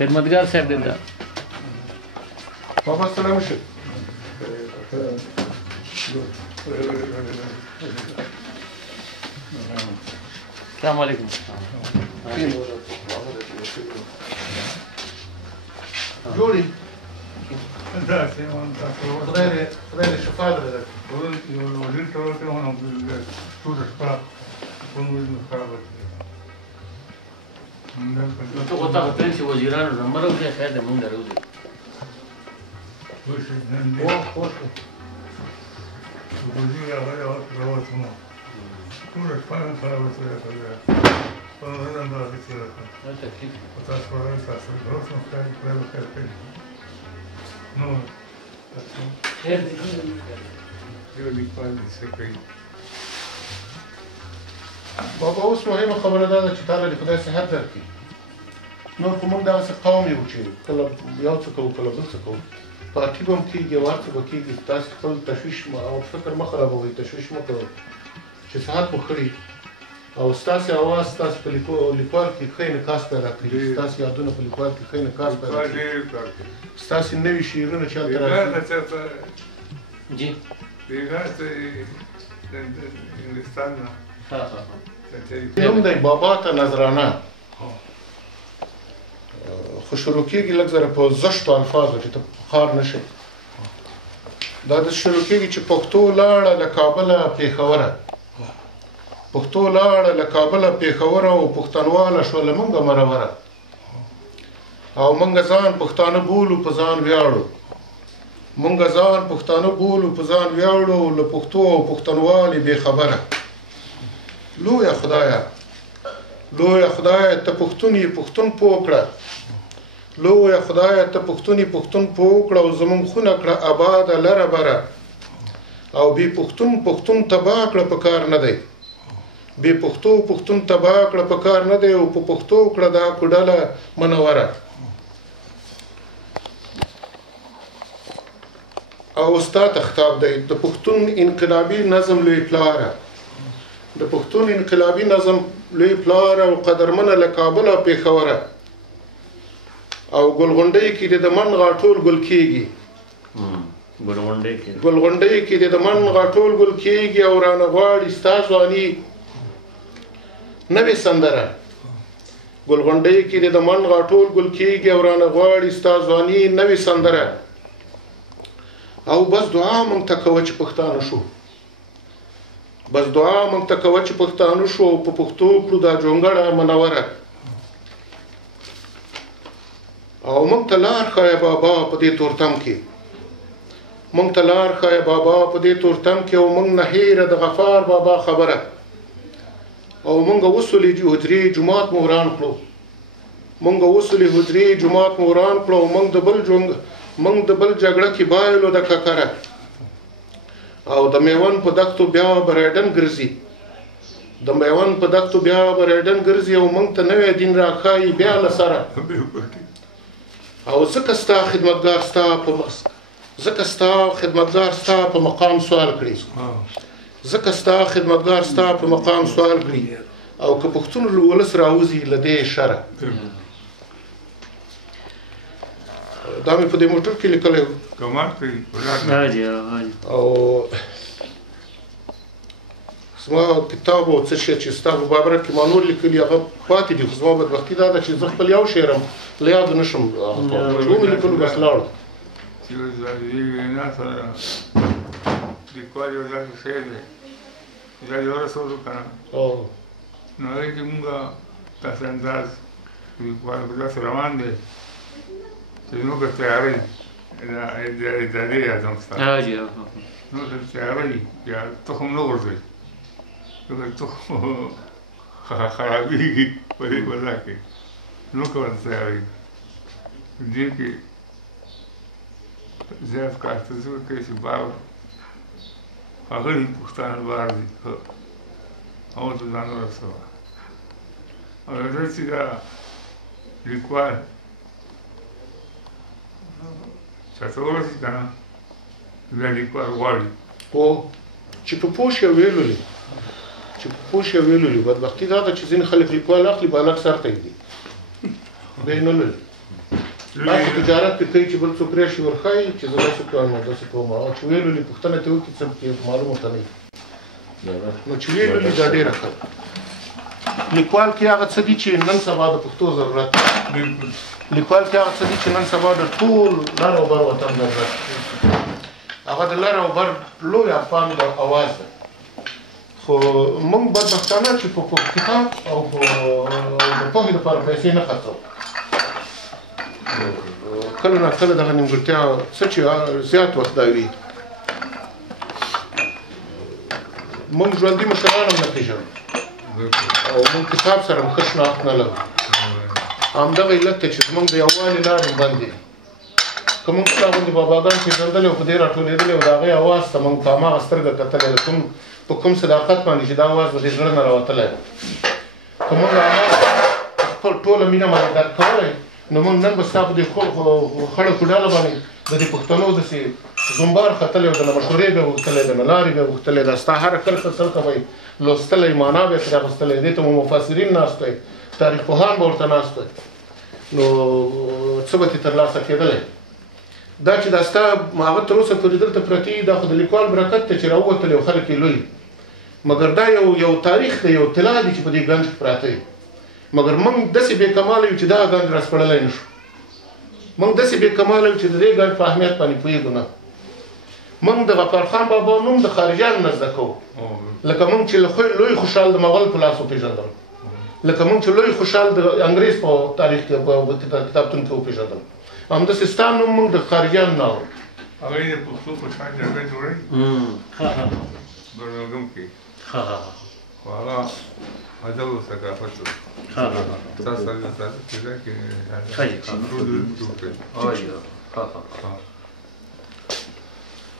خدمتگار صاحب دلته بابا سلام شه السلام علیکم جوړي خدای دې شفا درکړي ته غوطه غوطه چې وزیرانو نمبر وځي خیر دې مونږ راوځي بابا اوس مهمه خبره ده چې تعالی دې خدای صحت درکړي نور خو موږ دغسې قوم یو چې کله یو څه کوو کله بل څه کوو پارټي به هم کېږي او هر څه به کېږي تاسې خپل تشویش او فکر مه خرابوئ تشویش مه کوئ چې صحت مو ښه او ستاسې اواز ستاسې په لیکوال کې ښه انعکاس پیدا کړي ستاسې یادونه په لیکوال کې ښه انعکاس پیدا کړي ستاسې نوي شعرونه چې هلته راځي جی انګلستان نوم دی بابا ته نظرانه خو شروع کېږي لږ ذره په زشتو الفاظو چې ته خوار نه شې دا د شروع کېږي چې پښتو لاړه له کابله پېښوره پښتو لاړه له کابله پېښوره او پښتنواله شوله مونږه مروره او مونږ ځان پښتانه بولو په ځان ویاړو مونږ ځان پښتانه بولو په ځان ویاړو له پښتو او پښتنوالې بې خبره لویه خدایه لویه خدایه ته پښتون یې پښتون پوه کړه لویه خدایه ته پښتون یې پښتون پوه کړه او زمونږ خونه کړه آباده لره بره او بې پښتون پښتون تباه کړه په کار نه دی بې پښتو پښتون تباه کړه په کار نه دی او په پښتو کړه دا کوډله منوره او ستا ته خطاب دی د پښتون انقلابي نظم لوی پلاره د پښتون انقلابي نظم لوی پلاره او قدرمنه له کابله پېښوره او ګلغونډۍ کې د من غاټول ګل کېږي ګلغونډۍ کې د من غاټول ګل کېږي او رانه غواړي ستا ځواني نوې سندره ګلغونډۍ کې د من غاټول ګل کېږي او رانه غواړي ستا ځواني نوې سندره او بس دعا مونږ ته کوه چې پښتانه شو بس دعا مونږ ته کوه چې پښتانه شو او په پښتو کړو دا جونګړه منوره او مونږ ته لار ښایه بابا په دې تورتم کې مونږ ته لار ښایه بابا په دې تورتم کې او مونږ نه هیره د غفار بابا خبره او مونږ وسولې حجرې جومات مو وران کړو مونږ وسولې حجرې جومات مو وران کړو او مونږ د بل جګړه کې بایلو د ککره او د میوند په دښتو بیا به رایډن ګرځي د میوند په دښتو بیا به رایډن ګرځي او مونږ ته نوی دین راښایي بیا له سره او ځکه ستا خدمتګار ستا په مقام سوال کړي ځکه ستا خدمتګار ستا په مقام سوال کړي او که پښتون ولس راوځي له دې شره دا مې په دې موټر کې لیکلی کمال کوي حاجي او زما کتاب او څه شی چې ستا په بابره کې ما نور لیکلي هغه پاتې دي خو زما بدبختي دا ده چې زه خپل یو شعر هم له یاد نشم ټول مې لیکلو بس لاړو چې نه سره لیکوال یو داسې شی دی دا یو رسولو که نه نو هغې کې مونږ داسې انداز لیکوال په داسې روان دی چې زموږ تیارۍ د دې یادم ستا نو د تیارۍ یا تخم نه غورځوي تخم خرابېږي په دې فضا کې نو کوه تیارۍ دې کې زیات کار ته زه کوي چې بار هغه پښتانه بار دي هغه ته ځان ورسوه او زه چې دا لیکوال چاته ورسي که نه بیا لیکوال غواړي خو چې په پوښ یې ویلولي بدبختي دا ده چې ځینې خلک لیکوال اخلي بالک سر ته یږدي بیا یې نه لولي داسې تجارت کې کوي چې بل څوک راشي ورښایي چې زه داسې کوم داسې کوم او چې ویلولي پوښتنه ترې وکړي څه پکې معلوم ورته نه وي نو چې ویلولي دا ډېره ښه لیکوال کې هغه څه دي چې نن سبا د پښتو ضرورت لیکوال کې هغه څه دي چې نن سبا د ټول لر او بر وطن ضرورت هغه د لر او بر لوی افغان د اواز ده خو موږ بدبختانه چې په کتاب او د پوهې لپاره پیسې نه خرڅوو کله نه کله دغه نیمګړتیا څه چې زیات وخت دا وي موږ ژوندي مشران هم نه پېژنو او موږ کتاب سره هم ښه شناخت نه لرو همدغه علت دی چې زموږ د یووالي لارې بند دي که موږ ستا غوندې باباګان پېژندلي او په دې راټولېدلي او د هغې اواز ته موږ په هماغه سترګه کتلی په کوم صداقت باندې چې دا اواز به دې زړه نه راوتلی که موږ خپل ټوله مینه باندې درک کولی نو موږ نن به ستا په دې خړه کوډاله باندې د دې پښتنو داسې زمبار ختلی او د نه مشورې به یې غوښتلی د نه لارې به یې غوښتلی دا ستا هره کرښه به یې لوستلی معنا به یې ترې اخیستلی دې ته مو مفسرین ناست وی تاریخ پوهان به ورته ناست وی نو څه به ترې ترلاسه کېدلی دا چې دا ستا هغه تر اوسه پورې دلته پرتې دا خو د لیکوال برکت دی چې راووتلی او خلک یې لولي مګر دا یو تاریخ دی یو طلا دی چې په دې ګنج کې پراته وي مګر موږ داسې بې کماله یو چې دغه ګنج راسپړلی نه شو موږ داسې بې کماله یو چې د دې ګنج په اهمیت باندې پوهېږو نه موږ د غفار خان بابا نوم د خارجیانو نه زده کوو لکه موږ چې لوی خوشحال د مغل په لاس وپېژندل لکه موږ چې لوی خوشحال د انګریز په تاریخ کې په کتابتون کې وپېژندل همداسې ستا نوم موږ د خارجیانو نه اورو هغه یې د پښتو په شان جرګه جوړوي برمنګم کې خو هغه ادب او ثقافت تاسو سره تاسو کې